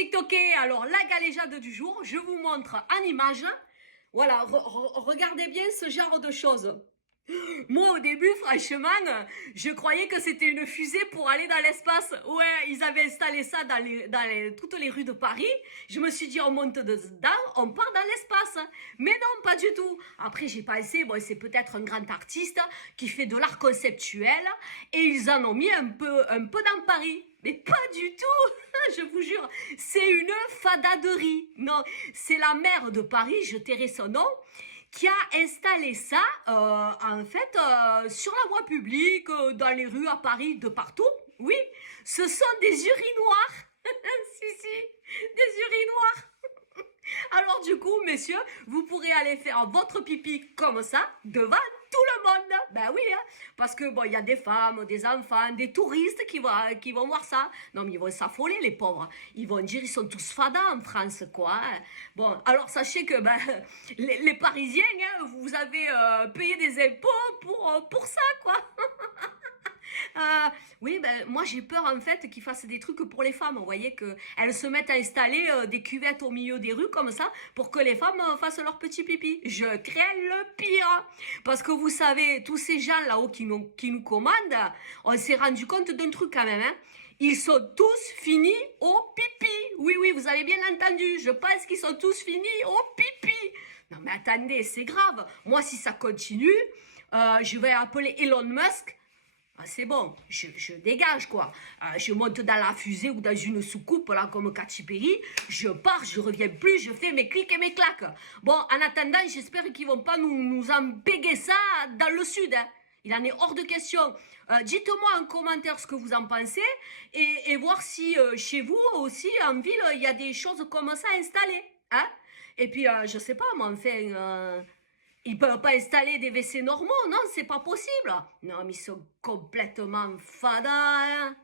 TikTokers, alors la galéjade du jour, je vous montre en image. Voilà, regardez bien ce genre de choses. Moi, au début, franchement, je croyais que c'était une fusée pour aller dans l'espace. Ouais, ils avaient installé ça dans toutes les rues de Paris. Je me suis dit, on monte dedans, on part dans l'espace. Mais non, pas du tout. Après, j'ai pensé, bon, c'est peut-être un grand artiste qui fait de l'art conceptuel et ils en ont mis un peu dans Paris. Mais pas du tout, je vous jure, c'est une fadaderie. Non, c'est la maire de Paris, je tairai son nom, qui a installé ça, en fait, sur la voie publique, dans les rues à Paris, de partout. Oui, ce sont des urinoirs. Si, des urinoirs. Alors du coup, messieurs, vous pourrez aller faire votre pipi comme ça, devant tout le monde. Ben oui, hein, parce que bon, il y a des femmes, des enfants, des touristes qui vont voir ça. Non, mais ils vont s'affoler, les pauvres. Ils vont dire, ils sont tous fadas en France, quoi. Bon, alors sachez que ben, les Parisiens, hein, vous avez payé des impôts pour ça, quoi. Oui, ben moi j'ai peur en fait qu'ils fassent des trucs pour les femmes. Vous voyez qu'elles se mettent à installer des cuvettes au milieu des rues comme ça pour que les femmes fassent leur petit pipi. Je crains le pire. Parce que vous savez, tous ces gens là-haut qui nous commandent, on s'est rendu compte d'un truc quand même. Hein. Ils sont tous finis au pipi. Oui, oui, vous avez bien entendu. Je pense qu'ils sont tous finis au pipi. Non mais attendez, c'est grave. Moi si ça continue, je vais appeler Elon Musk. Ah, c'est bon, je dégage quoi. Je monte dans la fusée ou dans une soucoupe là comme Katy Perry, je pars, je reviens plus, je fais mes clics et mes claques. Bon, en attendant, j'espère qu'ils vont pas nous embéguer ça dans le sud. Hein. Il en est hors de question. Dites-moi en commentaire ce que vous en pensez et voir si chez vous aussi en ville il y a des choses comme ça installées. Hein. Et puis je sais pas, moi enfin. Ils peuvent pas installer des WC normaux, non, c'est pas possible. Non, mais ils sont complètement fadas, hein.